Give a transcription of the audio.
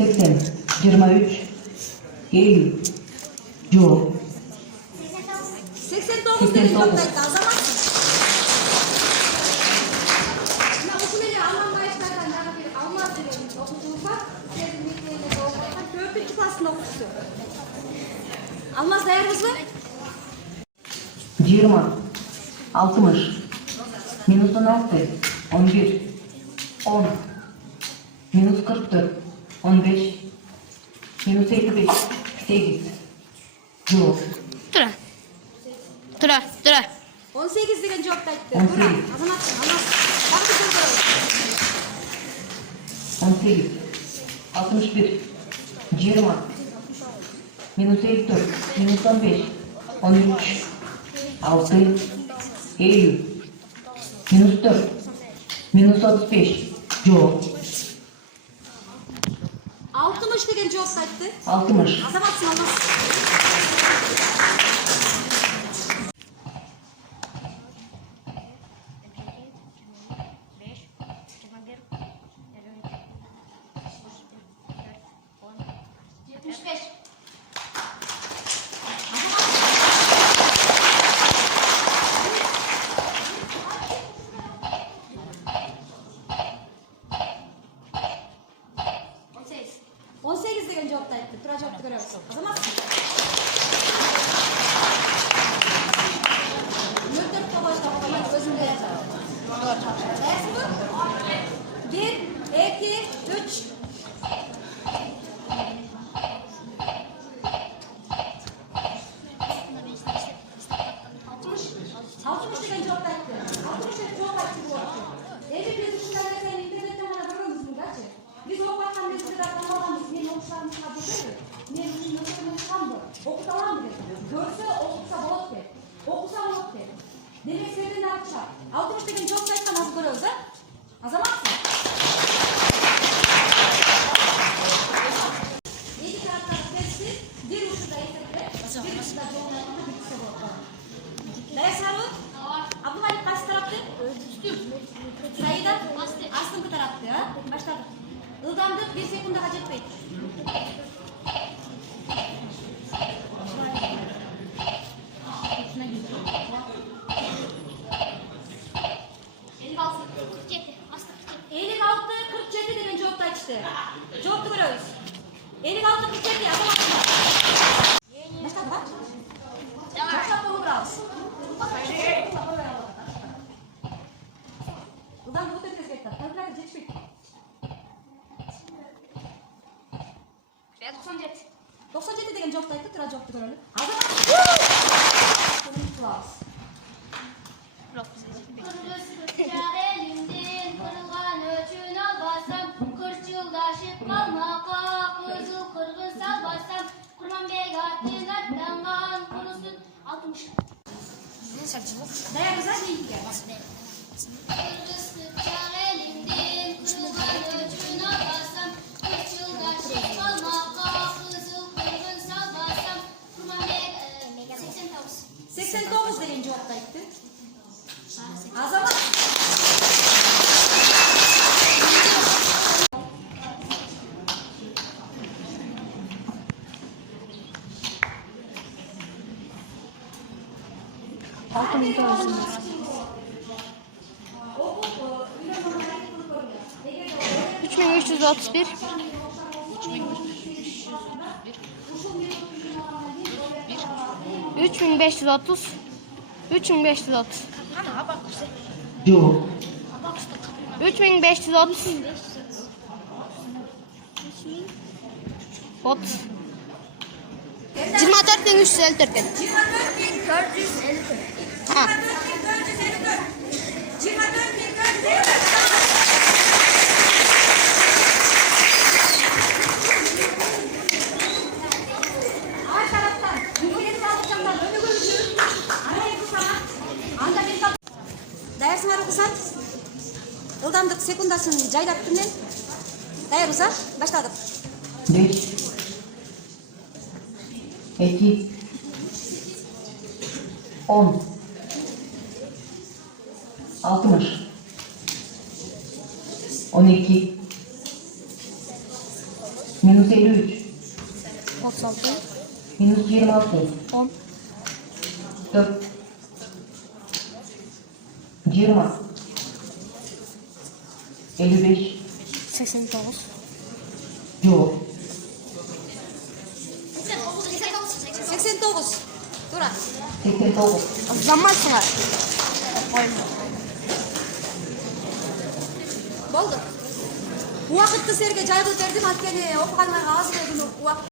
80, 23, Eylül, Jo. 89 derin noktaydı. Azamazsın. Ya okuleli Alman bayışlardan yana bir Alman dilinin okuduğu var. Sizin bilgilerine de okuduğu 4. klasın okusu. Almaz değerimiz var. 20, 60, minus 16, 11, 10, minus 44, 15, minus 55, 8, Jo. Tura. 18 degan cevaptaydı. 18. Azamazsın. Almaz. Bak bir soru. 18, 61, 20, minus 54, minus 15, 13, 6, Eylül, minus 4, minus 35, Jo. 60 degan cevaptaydı. 60, Azamazsın. Almaz. Tura cevaptı görüyoruz. Azamazsın. Müddet kabaşta okumak özümde yazar. Dersin mi? 1, 2, 3. Altmış degan cevap aytdi. 60 cevap aytdi bu vaqtda. Endi biz shundan narsa internetdan mana bilamiz bungacha. Biz o'qiyotgan bizda olamiz. Men o'qishlarimiz qabul qildi. Men uchun narsamiz ham bor. O'qita olaman dedi. Ko'rsa o'qisa bo'ladi dedi. O'qisa bo'ladi dedi. Demak, sendan narsa 60 degan javob aytgan hozir ko'ramiz a? Azamatmi? İki taraftan tersi, bir uçta etekle, bir uçta jonlarında bir kısa bo'ladi. Dayasarı? Abdülmalik qaysi tarafta? Saida? Astınqı tarafta, ha? Başladık. Ildamdık 1 sekundaga jetpeydi. Altı 47 degan javobni aytishdi. Javobni ko'ramiz. 56 47 azamatmi? Başladı bak. Başlab to'g'riramiz. Ildam o'ta tez ketdi. Kalkulyator yetishmaydi. 97 degan javobni aytdi. Tura javobni ko'ramiz. Elimden kırılgan öçün albasam, 40 yıldaşıp kalmaka, kızıl kırgın salbasam, Kurmanbek attın atlangan kurusun 60. Dayan güzel değil ki. Kırgız kıpçak elimden kırılgan öçün albasam, 40 yıldaşıp kalmaka, kızıl kırgın salbasam, Kurmanbek 89 degan javobni aytdi. Azamat. Altın minut arasında. 3331 3530 3530 Jo. 3530 30 24.354 dedi. 24.454. Ha. 24.454. Dayarsın okusan. Ildamdık sekundasını jaylap tümden. Dayarıza başladık. 5, 2, 10, 60, 12, Minus 53. 36. Minus 26. 10. 4. 20. 55. 89. Yok. 89. Dur at. 89. Uzanmazsın ha. Oldu. Bu vakitte serge caydı derdim hakkeni okuganlarga az verdim.